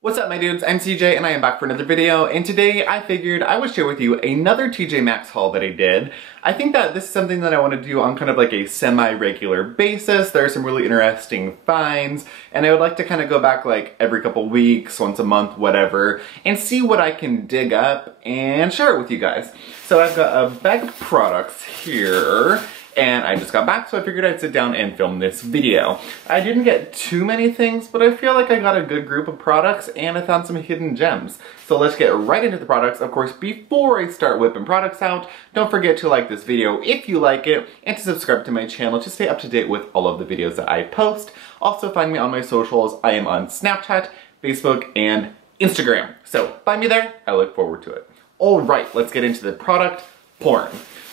What's up my dudes, I'm CJ and I am back for another video, and today I figured I would share with you another TJ Maxx haul that I did. I think that this is something that I want to do on kind of like a semi-regular basis. There are some really interesting finds, and I would like to kind of go back like every couple weeks, once a month, whatever, and see what I can dig up and share it with you guys. So I've got a bag of products here, and I just got back, so I figured I'd sit down and film this video. I didn't get too many things, but I feel like I got a good group of products and I found some hidden gems. So let's get right into the products. Of course, before I start whipping products out, don't forget to like this video if you like it, and to subscribe to my channel to stay up to date with all of the videos that I post. Also find me on my socials. I am on Snapchat, Facebook, and Instagram. So find me there. I look forward to it. All right, let's get into the product porn.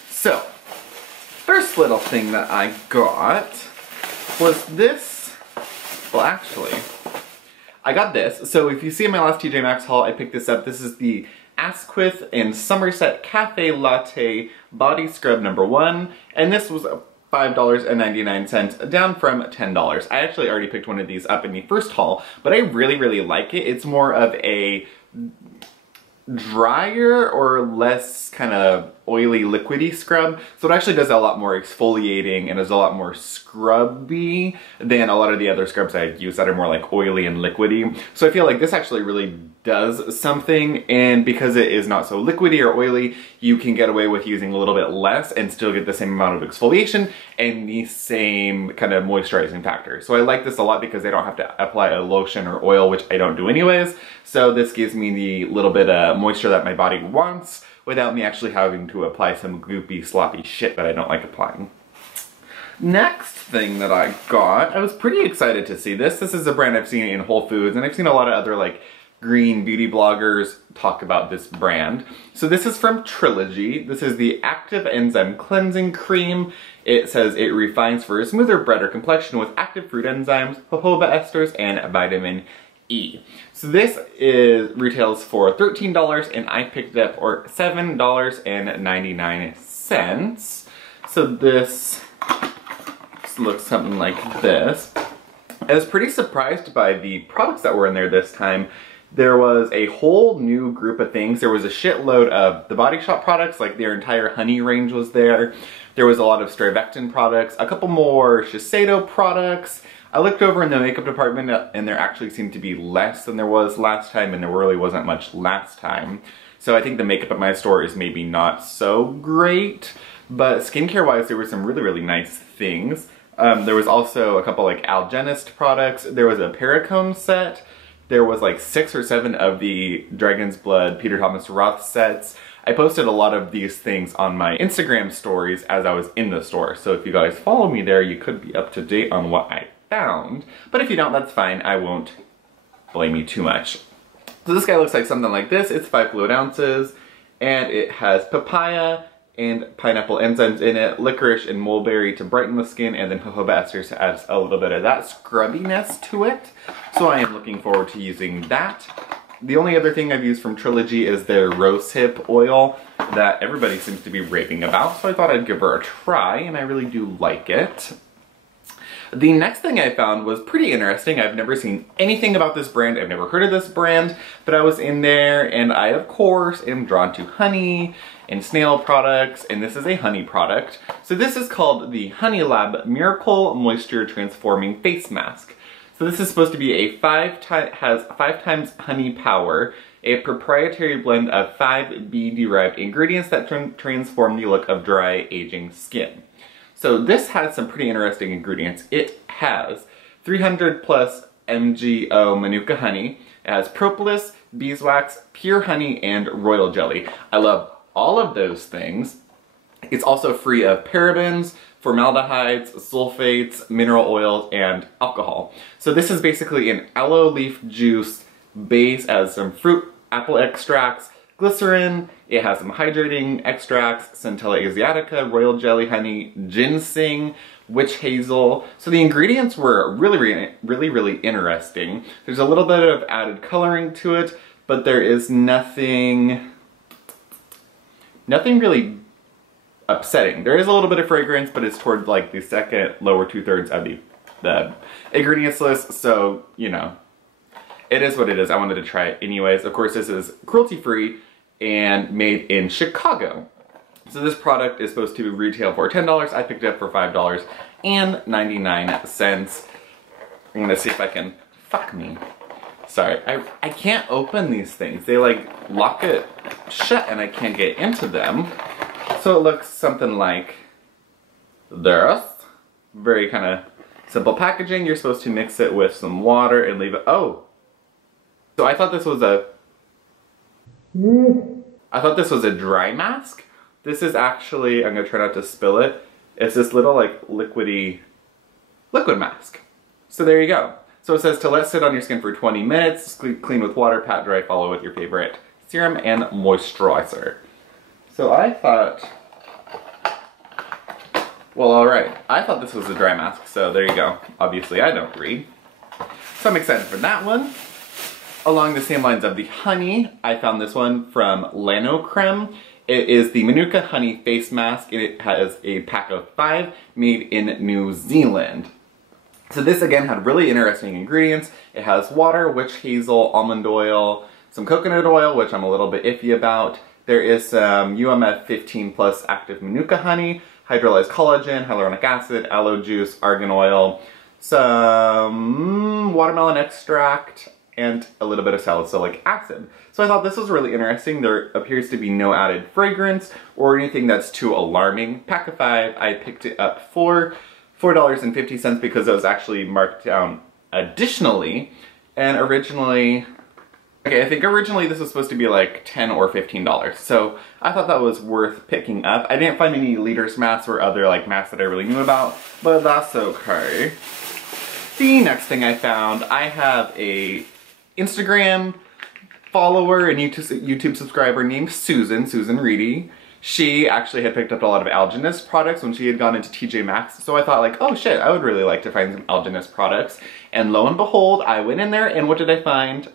So, first little thing that I got was this. Well, actually, I got this. So if you see in my last TJ Maxx haul, I picked this up. This is the Asquith and Somerset Cafe Latte Body Scrub #1. And this was $5.99, down from $10. I actually already picked one of these up in the first haul, but I really like it. It's more of a drier or less kind of oily liquidy scrub, so it actually does a lot more exfoliating and is a lot more scrubby than a lot of the other scrubs I've used that are more like oily and liquidy. So I feel like this actually really does something, and because it is not so liquidy or oily, you can get away with using a little bit less and still get the same amount of exfoliation and the same kind of moisturizing factor. So I like this a lot because I don't have to apply a lotion or oil, which I don't do anyways. So this gives me the little bit of moisture that my body wants without me actually having to apply some goopy, sloppy shit that I don't like applying. Next thing that I got, I was pretty excited to see this. This is a brand I've seen in Whole Foods, and I've seen a lot of other like green beauty bloggers talk about this brand. So this is from Trilogy. This is the Active Enzyme Cleansing Cream. It says it refines for a smoother, brighter complexion with active fruit enzymes, jojoba esters, and vitamin E. So this retails for $13, and I picked it up for $7.99. So this looks something like this. I was pretty surprised by the products that were in there this time. There was a whole new group of things. There was a shitload of the Body Shop products, like their entire honey range was there. There was a lot of Strivectin products, a couple more Shiseido products. I looked over in the makeup department and there actually seemed to be less than there was last time, and there really wasn't much last time. So I think the makeup at my store is maybe not so great, but skincare wise there were some really nice things. There was also a couple like Algenist products. There was a Pericone set. There was like 6 or 7 of the Dragon's Blood Peter Thomas Roth sets. I posted a lot of these things on my Instagram stories as I was in the store. So if you guys follow me there, you could be up to date on what I found. But if you don't, that's fine. I won't blame you too much. So this guy looks like something like this. It's 5 fluid ounces, and it has papaya and pineapple enzymes in it, licorice and mulberry to brighten the skin, and then jojoba esters to add a little bit of that scrubbiness to it. So I am looking forward to using that. The only other thing I've used from Trilogy is their rosehip oil that everybody seems to be raving about, so I thought I'd give her a try, and I really do like it. The next thing I found was pretty interesting. I've never seen anything about this brand. I've never heard of this brand, but I was in there and I, of course, am drawn to honey and snail products, and this is a honey product. So this is called the HoneyLab Miracle Moisture Transforming Face Mask. So this is supposed to be has 5 times honey power, a proprietary blend of 5 bee-derived ingredients that transform the look of dry, aging skin. So this has some pretty interesting ingredients. It has 300 plus MGO Manuka honey. It has propolis, beeswax, pure honey, and royal jelly. I love all of those things. It's also free of parabens, formaldehydes, sulfates, mineral oils, and alcohol. So this is basically an aloe leaf juice base, as some fruit apple extracts, glycerin, it has some hydrating extracts, Centella asiatica, royal jelly honey, ginseng, witch hazel. So the ingredients were really interesting. There's a little bit of added coloring to it, but there is nothing really upsetting. There is a little bit of fragrance, but it's toward like the second lower 2/3 of the ingredients list, so, you know, it is what it is. I wanted to try it anyways. Of course, this is cruelty-free and made in Chicago. So this product is supposed to retail for $10. I picked it up for $5.99. I'm gonna see if I can, fuck me. Sorry, I can't open these things. They like lock it shut and I can't get into them. So it looks something like this. Very kind of simple packaging. You're supposed to mix it with some water and leave it, oh. So I thought this was a dry mask. This is actually, I'm gonna try not to spill it. It's this little like liquid mask. So there you go. So it says to let sit on your skin for 20 minutes, clean with water, pat dry, follow with your favorite serum and moisturizer. So I thought, well, alright. I thought this was a dry mask, so there you go. Obviously I don't read. So I'm excited for that one. Along the same lines of the honey, I found this one from Lanocreme. It is the Manuka Honey Face Mask, and it has a pack of 5 made in New Zealand. So this again had really interesting ingredients. It has water, witch hazel, almond oil, some coconut oil, which I'm a little bit iffy about. There is some UMF 15 plus active Manuka honey, hydrolyzed collagen, hyaluronic acid, aloe juice, argan oil, some watermelon extract, and a little bit of salicylic acid. So I thought this was really interesting. There appears to be no added fragrance or anything that's too alarming. Pack of 5, I picked it up for $4.50 because it was actually marked down additionally. And originally, okay, I think originally this was supposed to be like $10 or $15. So I thought that was worth picking up. I didn't find any leaders masks or other like masks that I really knew about, but that's okay. The next thing I found, I have a Instagram follower and YouTube subscriber named Susan Reedy. She actually had picked up a lot of Algenist products when she had gone into TJ Maxx. So I thought like, oh shit, I would really like to find some Algenist products. And lo and behold, I went in there and what did I find?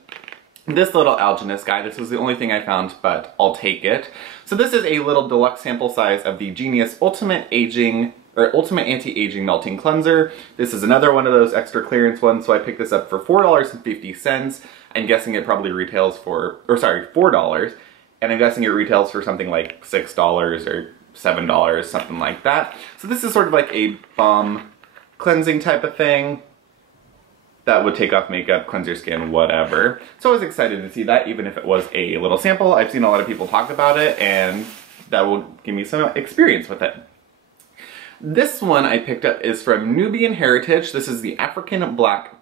This little Algenist guy. This was the only thing I found, but I'll take it. So this is a little deluxe sample size of the Genius Ultimate Anti-Aging Melting Cleanser. This is another one of those extra clearance ones, so I picked this up for $4.50. I'm guessing it probably retails for, or sorry, $4. And I'm guessing it retails for something like $6 or $7, something like that. So this is sort of like a balm cleansing type of thing that would take off makeup, cleanse your skin, whatever. So I was excited to see that, even if it was a little sample. I've seen a lot of people talk about it, and that will give me some experience with it. This one I picked up is from Nubian Heritage. This is the African Black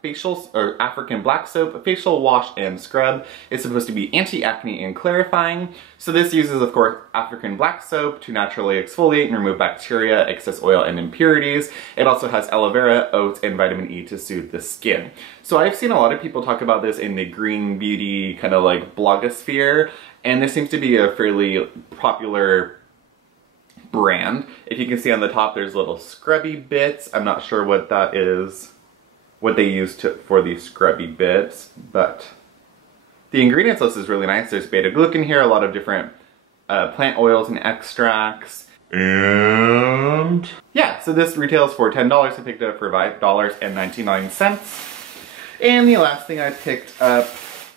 Soap Facial Wash and Scrub. It's supposed to be anti-acne and clarifying. So this uses, of course, African Black Soap to naturally exfoliate and remove bacteria, excess oil, and impurities. It also has aloe vera, oats, and vitamin E to soothe the skin. So I've seen a lot of people talk about this in the green beauty kind of like blogosphere, and this seems to be a fairly popular brand. If you can see on the top, there's little scrubby bits. I'm not sure what that is, what they use for these scrubby bits, but the ingredients list is really nice. There's beta-glucan here, a lot of different plant oils and extracts. And yeah, so this retails for $10. I picked it up for $5.99. And the last thing I picked up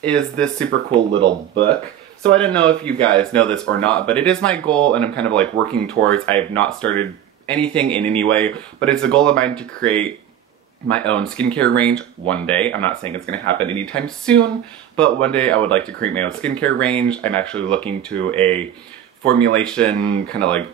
is this super cool little book. So I don't know if you guys know this or not, but it is my goal and I'm kind of like working towards. I have not started anything in any way, but it's a goal of mine to create my own skincare range one day. I'm not saying it's gonna happen anytime soon, but one day I would like to create my own skincare range. I'm actually looking to a formulation, kind of like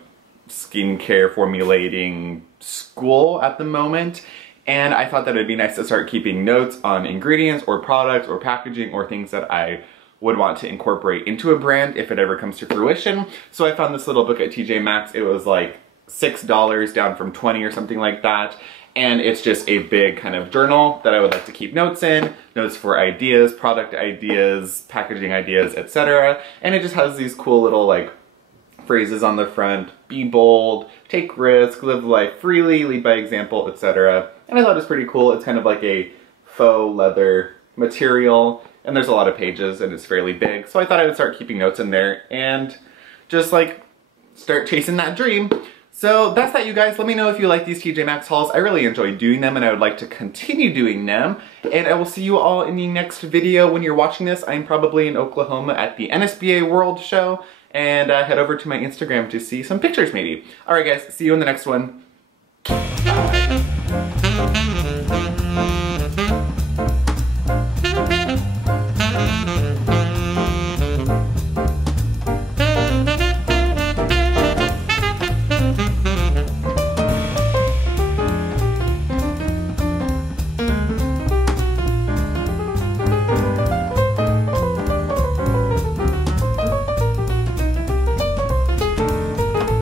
skincare formulating school at the moment. And I thought that it'd be nice to start keeping notes on ingredients or products or packaging or things that I would want to incorporate into a brand if it ever comes to fruition. So I found this little book at TJ Maxx. It was like $6 down from $20 or something like that. And it's just a big kind of journal that I would like to keep notes in, notes for ideas, product ideas, packaging ideas, etc. And it just has these cool little like phrases on the front: be bold, take risks, live life freely, lead by example, etc. And I thought it was pretty cool. It's kind of like a faux leather material, and there's a lot of pages and it's fairly big. So I thought I would start keeping notes in there and just like start chasing that dream. So that's that, you guys. Let me know if you like these TJ Maxx hauls. I really enjoy doing them and I would like to continue doing them. And I will see you all in the next video. When you're watching this, I'm probably in Oklahoma at the NSBA World Show. And head over to my Instagram to see some pictures maybe. Alright guys, see you in the next one. Bye.